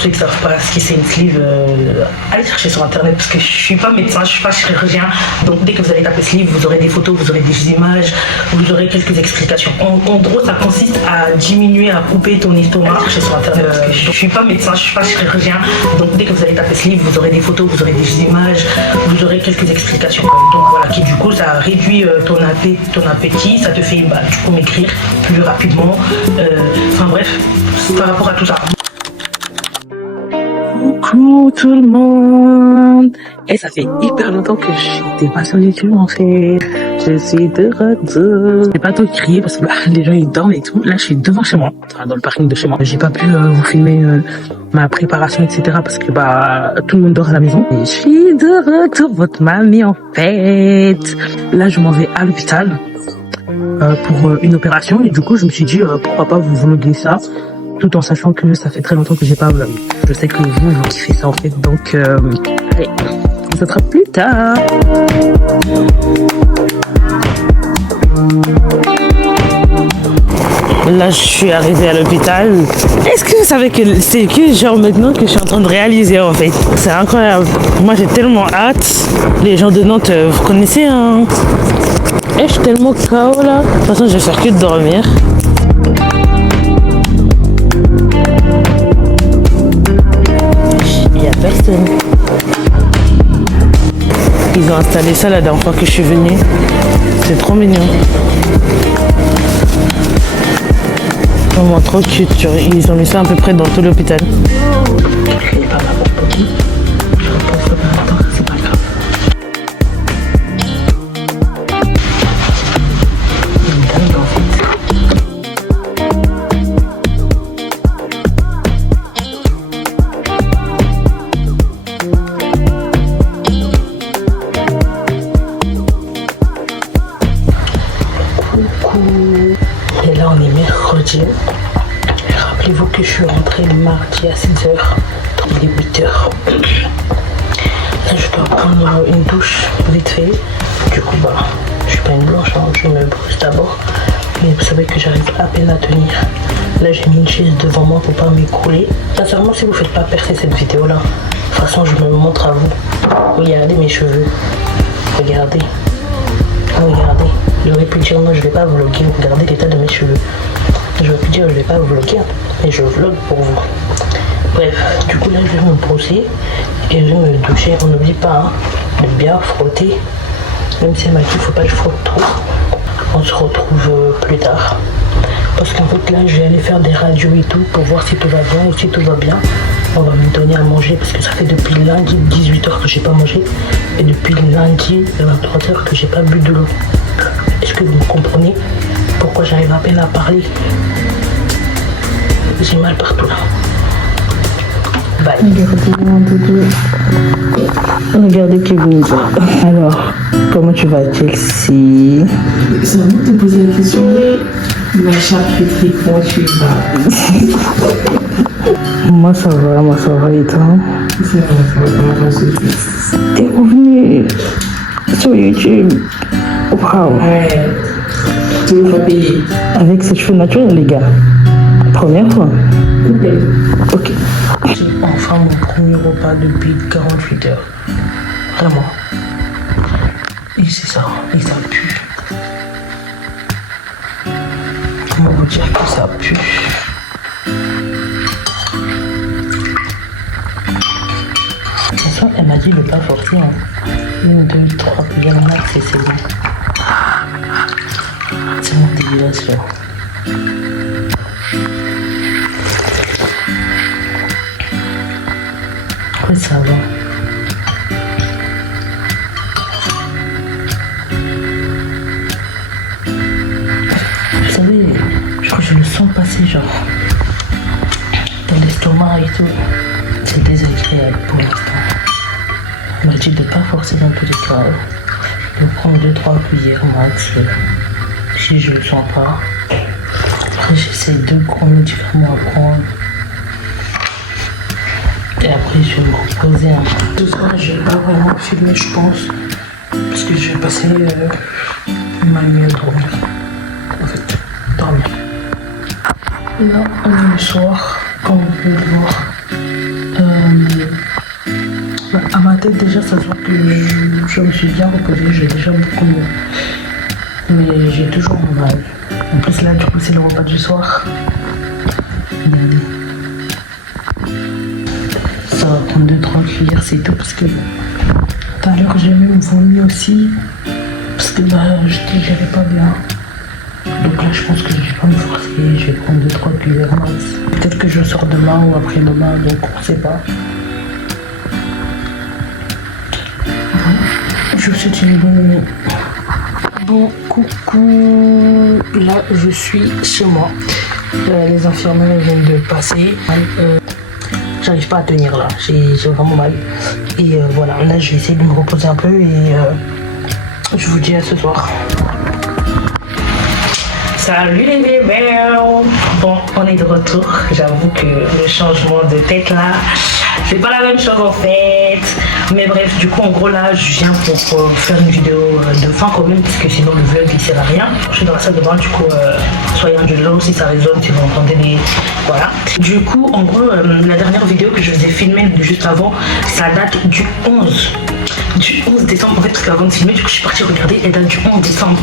pour ceux qui ne savent pas ce que c'est une sleeve, allez chercher sur internet parce que je ne suis pas médecin, je ne suis pas chirurgien. Donc dès que vous allez taper sleeve, vous aurez des photos, vous aurez des images, vous aurez quelques explications. En gros, ça consiste à diminuer, à couper ton estomac. Allez chercher sur internet parce que je ne suis pas médecin, je ne suis pas chirurgien. Donc dès que vous allez taper sleeve, vous aurez des photos, vous aurez des images, vous aurez quelques explications. Donc voilà, qui du coup ça réduit ton appétit, ça te fait du coup maigrir plus rapidement. Enfin bref, par rapport à tout ça. Coucou tout le monde. Et ça fait hyper longtemps que j'étais pas sur YouTube en fait. Je suis de retour. J'ai pas trop crié parce que les gens ils dorment et tout. Là je suis devant chez moi, dans le parking de chez moi. J'ai pas pu vous filmer ma préparation etc. parce que tout le monde dort à la maison. Et je suis de retour, votre mamie en fait. Là je m'en vais à l'hôpital pour une opération et du coup je me suis dit pourquoi pas vous vlogger ça. Tout en sachant que ça fait très longtemps que j'ai pas vlog. Je sais que vous kiffez ça en fait, donc allez, ça sera plus tard. Là, je suis arrivée à l'hôpital. Est-ce que vous savez que c'est que genre maintenant que je suis en train de réaliser en fait? C'est incroyable. Moi, j'ai tellement hâte. Les gens de Nantes, vous connaissez hein? Et je suis tellement KO là. De toute façon, je vais faire que de dormir. Personne. Ils ont installé ça la dernière fois que je suis venue. C'est trop mignon. Vraiment trop cute. Ils ont mis ça à peu près dans tout l'hôpital. Et là on est mercredi. Rappelez-vous que je suis rentrée mardi à 6h. Il est 8h. Là je dois prendre une douche vite fait. Du coup je suis pas une blanche, hein. Je me brosse d'abord. Mais vous savez que j'arrive à peine à tenir. Là j'ai mis une chaise devant moi pour pas m'écrouler. Sincèrement si vous faites pas percer cette vidéo là, de toute façon je me montre à vous. Regardez mes cheveux. Regardez. Regardez. J'aurais pu dire non je vais pas vlogger, regardez l'état de mes cheveux. J'aurais pu dire je vais pas vlogger, mais je vlog pour vous. Bref, du coup là je vais me brosser et je vais me doucher. On n'oublie pas de bien frotter. Même si c'est maquillé, il faut pas que je frotte trop. On se retrouve plus tard. Parce qu'en fait là je vais aller faire des radios et tout pour voir si tout va bien. Et si tout va bien, on va me donner à manger parce que ça fait depuis lundi 18h que j'ai pas mangé. Et depuis lundi 23h que j'ai pas bu de l'eau. Est-ce que vous me comprenez pourquoi j'arrive à peine à parler? J'ai mal partout là. Bye. Regardez Kevin. Alors, comment tu vas Chelsea? C'est à moi de te poser la question. Ma charcuterie, comment tu vas? Moi ça va et toi? Ça va. T'es revenu sur YouTube. Waouh. Ouais. Toujours pas payé. Avec ses cheveux naturels les gars. Première fois. Ok. J'ai enfin mon premier repas depuis 48 heures. Vraiment. Et c'est ça. Et ça pue. Comment vous dire que ça pue? Ça, elle m'a dit de pas forcer. 1, 2, 3 cuillères max et c'est bon. C'est mon dégueulasse là. Après ça va. Vous savez, je crois que je le sens passer genre dans l'estomac et tout. C'est désagréable pour l'instant. On m'a dit de ne pas forcer dans tous les cas. De prendre 2-3 cuillères max si je le sens pas. Après j'essaie 2 gros médicaments à prendre. Et après je vais me reposer. Ce soir je vais pas vraiment filmer je pense. Parce que je vais passer ma nuit à dormir. En fait, dormir. Là on est le soir, comme vous pouvez le voir. Dans ma tête, déjà, ça se voit que je me suis bien reposée, j'ai déjà beaucoup mieux. Mais j'ai toujours mal. En plus, là, du coup, c'est le repas du soir. Regardez. Ça va prendre 2-3 cuillères, c'est tout, parce que tout à l'heure, j'ai même vomi aussi. Parce que je digérais pas bien. Donc là, je pense que je vais pas me forcer, je vais prendre 2-3 cuillères max. Peut-être que je sors demain ou après-demain, donc on sait pas. Je vous souhaite une bonne nuit. Bon, coucou. Là, je suis chez moi. Les infirmières viennent de passer. J'arrive pas à tenir là, j'ai vraiment mal. Et voilà, là, je vais essayer de me reposer un peu et je vous dis à ce soir. Salut les bébés. Bon, on est de retour. J'avoue que le changement de tête là, c'est pas la même chose en fait. Mais bref, du coup en gros là, je viens pour faire une vidéo de fin quand même, parce que sinon le vlog il sert à rien. Je suis dans la salle de bain, du coup soyez indulgents si ça résonne, si vous entendez des... Voilà. Du coup en gros, la dernière vidéo que je vous ai filmée juste avant, ça date du 11 décembre en fait, parce qu'avant de filmer, du coup je suis partie regarder, elle date du 11 décembre.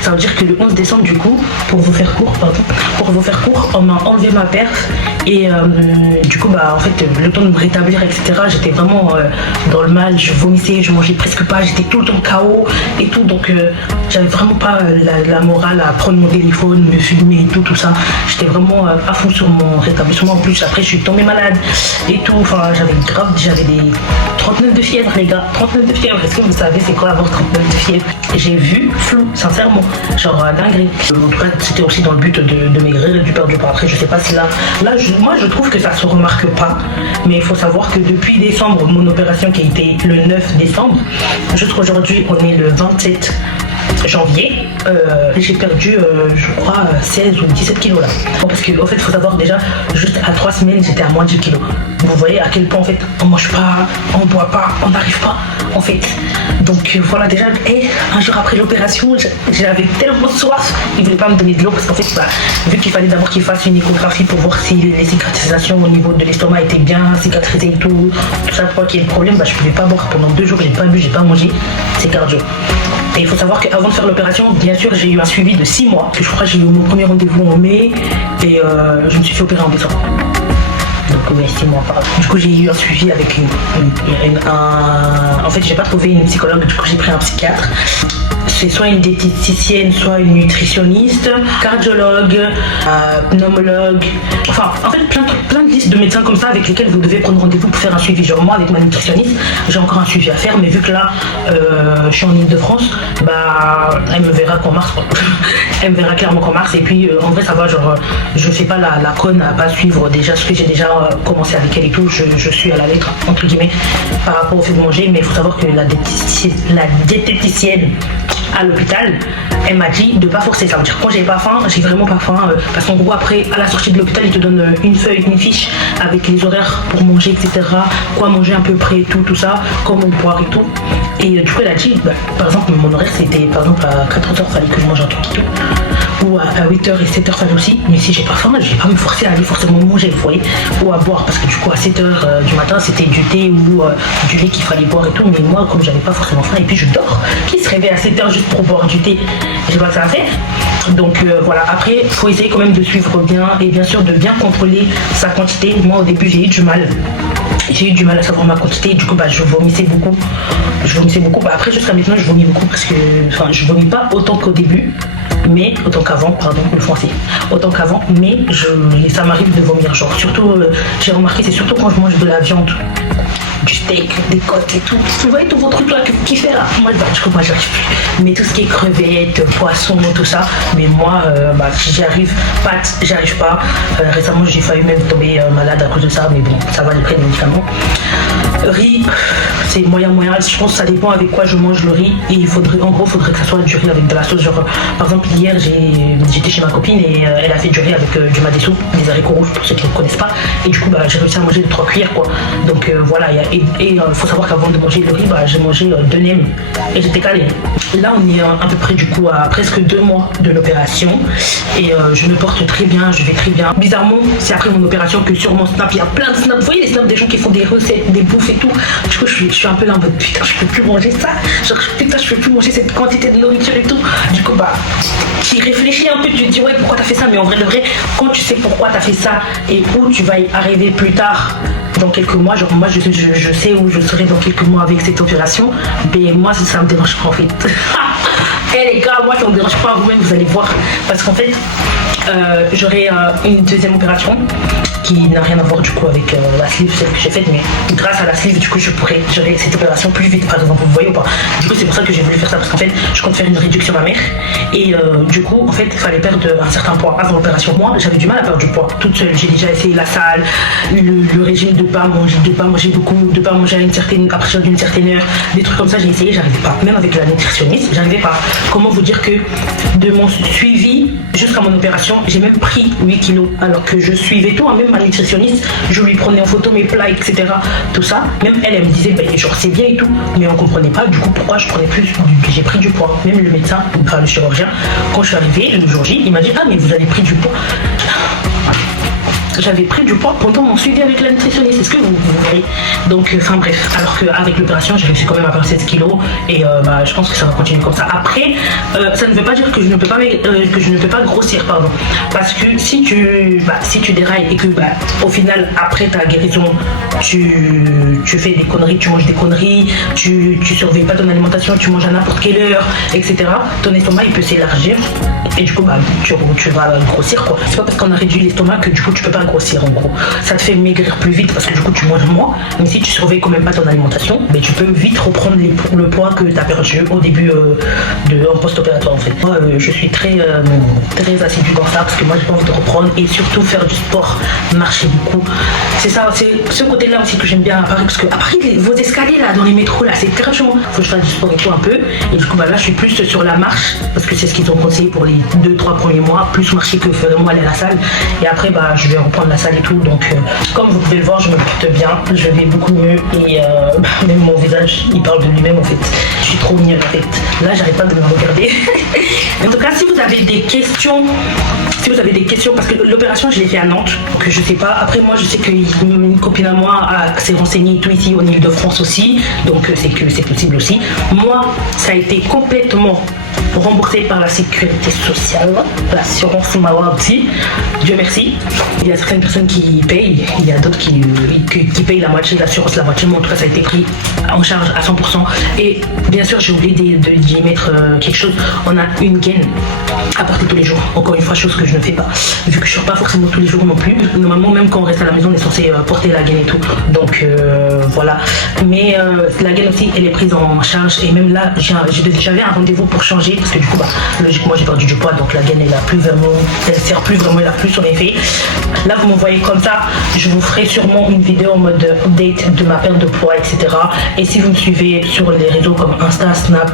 Ça veut dire que le 11 décembre du coup, pour vous faire court, on m'a enlevé ma perf et du coup bah en fait le temps de me rétablir etc, j'étais vraiment dans le mal, je vomissais, je mangeais presque pas, j'étais tout le temps KO et tout, donc j'avais vraiment pas la morale à prendre mon téléphone, me filmer et tout ça. J'étais vraiment à fond sur mon rétablissement. En plus après je suis tombée malade et tout, enfin j'avais des 39 de fièvre les gars, 39 de fièvre. Est-ce que vous savez c'est quoi avoir 39 de fièvre? J'ai vu flou, sincèrement, genre dinguerie. En tout cas c'était aussi dans le but de maigrir et du perdre du poids. Après je sais pas si moi je trouve que ça se remarque pas, mais il faut savoir que depuis décembre, mon opération qui a été le 9 décembre, jusqu'aujourd'hui on est le 27 janvier, j'ai perdu je crois 16 ou 17 kilos là. Bon, parce qu'en fait il faut savoir déjà, juste à 3 semaines j'étais à moins de 10 kilos. Vous voyez à quel point en fait on mange pas, on boit pas, on n'arrive pas en fait. Donc voilà, déjà un jour après l'opération j'avais tellement soif, ils voulaient pas me donner de l'eau parce qu'en fait vu qu'il fallait d'abord qu'ils fassent une échographie pour voir si les cicatrisations au niveau de l'estomac étaient bien cicatrisées et tout ça, pour qu'il y ait le problème, je pouvais pas boire pendant 2 jours, j'ai pas bu, j'ai pas mangé, c'est cardio. Et il faut savoir qu'avant de faire l'opération, bien sûr, j'ai eu un suivi de 6 mois. Je crois que j'ai eu mon premier rendez-vous en mai et je me suis fait opérer en décembre. Donc ouais, 6 mois. Du coup, j'ai eu un suivi avec en fait, j'ai pas trouvé une psychologue, du coup, j'ai pris un psychiatre. C'est soit une diététicienne, soit une nutritionniste, cardiologue, pneumologue, enfin en fait plein de listes de médecins comme ça avec lesquels vous devez prendre rendez-vous pour faire un suivi. Genre moi avec ma nutritionniste, j'ai encore un suivi à faire, mais vu que là je suis en Ile-de-France, elle me verra qu'en mars quoi. Elle me verra clairement qu'en mars, et puis en vrai ça va, genre je fais pas la conne à pas suivre déjà ce que j'ai déjà commencé avec elle et tout, je suis à la lettre entre guillemets par rapport au fait de manger. Mais il faut savoir que la diététicienne à l'hôpital, elle m'a dit de pas forcer. Ça veut dire quand j'ai pas faim, j'ai vraiment pas faim, parce qu'en gros après à la sortie de l'hôpital ils te donnent une feuille, une fiche avec les horaires pour manger etc, quoi manger à peu près tout ça, comment boire et tout. Et du coup elle a dit par exemple mon horaire c'était par exemple à 14h fallait que je mange un truc et tout, ou à 8h et 7h fallait aussi, mais si j'ai pas faim je vais pas me forcer à aller forcément manger, vous voyez, ou à boire, parce que du coup à 7h du matin c'était du thé ou du lait qu'il fallait boire et tout, mais moi comme j'avais pas forcément faim et puis je dors, qui se réveille à 7h juste pour boire du thé, j'ai pas ça à faire. Donc voilà, après faut essayer quand même de suivre bien et bien sûr de bien contrôler sa quantité. Moi au début j'ai eu du mal à savoir ma quantité, du coup je vomissais beaucoup, après jusqu'à maintenant je vomis beaucoup parce que je vomis pas autant qu'au début, mais autant qu'avant, mais ça m'arrive de vomir, genre surtout j'ai remarqué, c'est surtout quand je mange de la viande, du steak, des côtes et tout. Vous voyez tous vos trucs là que vous kiffez là. Moi j'arrive plus. Mais tout ce qui est crevettes, poissons, tout ça. Mais moi, si j'y arrive, pâtes, j'y arrive pas. Récemment j'ai failli même tomber malade à cause de ça, mais bon, ça va, j'ai pris des médicaments. Riz, c'est moyen. Je pense que ça dépend avec quoi je mange le riz. Et faudrait que ça soit du riz avec de la sauce. Genre, par exemple, hier j'étais chez ma copine et elle a fait du riz avec du madessou, des haricots rouges pour ceux qui ne connaissent pas. Et du coup, j'ai réussi à manger 3 cuillères quoi. Donc voilà, il faut savoir qu'avant de manger le riz, j'ai mangé 2 nems et j'étais calée. Là, on est à peu près du coup à presque 2 mois de l'opération et je me porte très bien, je vais très bien. Bizarrement, c'est après mon opération que sur mon snap, il y a plein de snaps. Vous voyez les snaps des gens qui font des recettes, des bouffées et tout. Du coup, je suis un peu là en mode putain, je peux plus manger ça. Genre, putain, je peux plus manger cette quantité de nourriture et tout. Du coup, bah, tu réfléchis un peu, tu te dis ouais, pourquoi t'as fait ça? Mais en vrai, de vrai, quand tu sais pourquoi t'as fait ça et où tu vas y arriver plus tard, dans quelques mois, genre moi je sais où je serai dans quelques mois avec cette opération, mais moi ça me dérange pas en fait. Eh les gars, moi ça me dérange pas, vous-même vous allez voir, parce qu'en fait j'aurai une deuxième opération qui n'a rien à voir du coup avec la sleeve, celle que j'ai faite, mais grâce à la sleeve du coup j'aurai cette opération plus vite par exemple, vous voyez ou pas. Du coup c'est pour ça que j'ai voulu faire ça, parce qu'en fait je compte faire une réduction mammaire et du coup en fait il fallait perdre un certain poids avant l'opération. Moi j'avais du mal à perdre du poids toute seule, j'ai déjà essayé la salle, le régime de pas manger beaucoup, de pas manger à partir d'une certaine heure, des trucs comme ça j'ai essayé, j'arrivais pas, même avec la nutritionniste j'arrivais pas. Comment vous dire que de mon suivi jusqu'à mon opération j'ai même pris 8 kilos alors que je suivais tout, hein, même ma nutritionniste je lui prenais en photo mes plats etc, tout ça, même elle me disait ben, genre c'est bien et tout, mais on comprenait pas du coup pourquoi je prenais plus, j'ai pris du poids. Même le médecin, enfin le chirurgien, quand je suis arrivée le jour J il m'a dit ah mais vous avez pris du poids. J'avais pris du poids pendant mon suivi avec la nutritionniste, est-ce que vous voyez? Donc enfin bref, alors qu'avec l'opération j'ai réussi quand même à perdre 16 kilos et bah, je pense que ça va continuer comme ça. Après ça ne veut pas dire que je ne peux pas grossir, pardon, parce que si tu dérailles et que bah, au final après ta guérison tu fais des conneries, tu manges des conneries, tu surveilles pas ton alimentation, tu manges à n'importe quelle heure etc, ton estomac il peut s'élargir et du coup bah, tu vas grossir quoi. C'est pas parce qu'on a réduit l'estomac que du coup tu peux pas grossir en gros. Ça te fait maigrir plus vite parce que du coup tu manges moins, mais si tu surveilles quand même pas ton alimentation, mais tu peux vite reprendre le poids que tu as perdu au début en post-opératoire en fait. Moi je suis très assidue dans ça parce que moi j'ai pas envie de reprendre et surtout faire du sport, marcher beaucoup. C'est ça, c'est ce côté là aussi que j'aime bien à Paris, parce que après vos escaliers là dans les métros là c'est gratuitement, faut que je fasse du sport et tout un peu, et du coup bah là je suis plus sur la marche parce que c'est ce qu'ils ont conseillé pour les 2-3 premiers mois, plus marcher que vraiment aller à la salle, et après bah je vais reprendre la salle et tout, donc comme vous pouvez le voir je me porte bien, je vais beaucoup mieux et même mon visage il parle de lui-même en fait, je suis trop mignonne en fait, là j'arrête pas de me regarder. En tout cas si vous avez des questions parce que l'opération je l'ai fait à Nantes, que je sais pas, après moi je sais qu'une copine à moi s'est renseignée tout ici en Ile-de-France aussi, donc c'est que c'est possible aussi. Moi ça a été complètement remboursé par la sécurité sociale, l'assurance maladie, Dieu merci. Il y a certaines personnes qui payent, il y a d'autres qui payent la moitié de l'assurance, la moitié, mais en tout cas ça a été pris en charge à 100%. Et bien sûr j'ai oublié d'y mettre quelque chose, on a une gaine à porter tous les jours, encore une fois chose que je ne fais pas, vu que je ne sors pas forcément tous les jours non plus. Normalement même quand on reste à la maison on est censé porter la gaine et tout, donc voilà. Mais la gaine aussi elle est prise en charge, et même là j'avais un rendez-vous pour changer parce que du coup bah, logiquement j'ai perdu du poids, donc la gaine elle sert plus vraiment, elle a plus son effet. Là vous me voyez comme ça, je vous ferai sûrement une vidéo en mode update de ma perte de poids etc. Et si vous me suivez sur les réseaux comme Insta, Snap,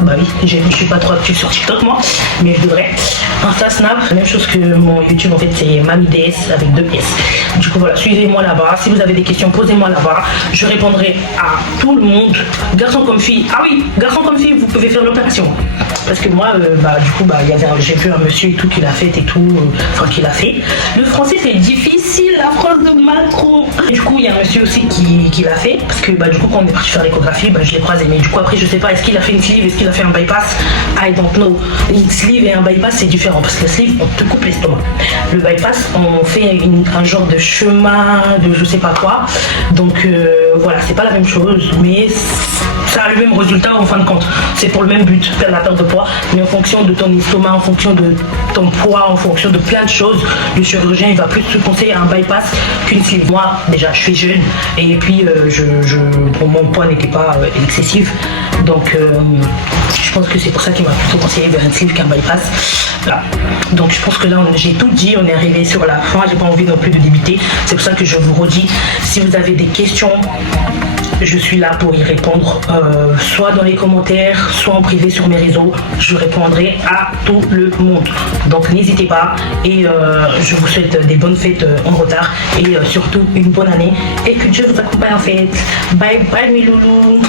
bah oui, je suis pas trop active sur TikTok moi, mais je devrais. Insta, Snap, même chose que mon YouTube en fait, c'est MamiDS avec 2 S. Du coup voilà, suivez-moi là-bas. Si vous avez des questions, posez-moi là-bas. Je répondrai à tout le monde, garçon comme fille. Ah oui, garçon comme fille, vous pouvez faire l'opération. Parce que moi, du coup, j'ai vu un monsieur et tout qui l'a fait et tout, qui l'a fait. Le français c'est difficile, la phrase de Macron. Du coup, il y a un monsieur aussi qui l'a fait, parce que du coup, quand on est parti faire l'échographie, je l'ai croisé. Mais du coup, après, je sais pas, est-ce qu'il a fait une sleeve, est-ce qu'il a fait un bypass? I don't know. Une sleeve et un bypass c'est différent, parce que la sleeve on te coupe l'estomac. Le bypass on fait un genre de chemin de je sais pas quoi, donc voilà, c'est pas la même chose, mais ça a le même résultat en fin de compte. C'est pour le même but, faire la perte de poids, mais en fonction de ton estomac, en fonction de ton poids, en fonction de plein de choses, le chirurgien il va plus te conseiller un bypass qu'une sleeve. Moi déjà je suis jeune et puis mon poids n'était pas excessif, donc je pense que c'est pour ça qu'il m'a plutôt conseillé vers une sleeve qu'un bypass. Voilà. Donc je pense que là j'ai tout dit, on est arrivé sur la fin, j'ai pas envie non plus de débiter, c'est pour ça que je vous redis, si vous avez des questions je suis là pour y répondre, soit dans les commentaires, soit en privé sur mes réseaux, je répondrai à tout le monde, donc n'hésitez pas, et je vous souhaite des bonnes fêtes en retard, et surtout une bonne année, et que Dieu vous accompagne en fête. Bye bye mes loulous.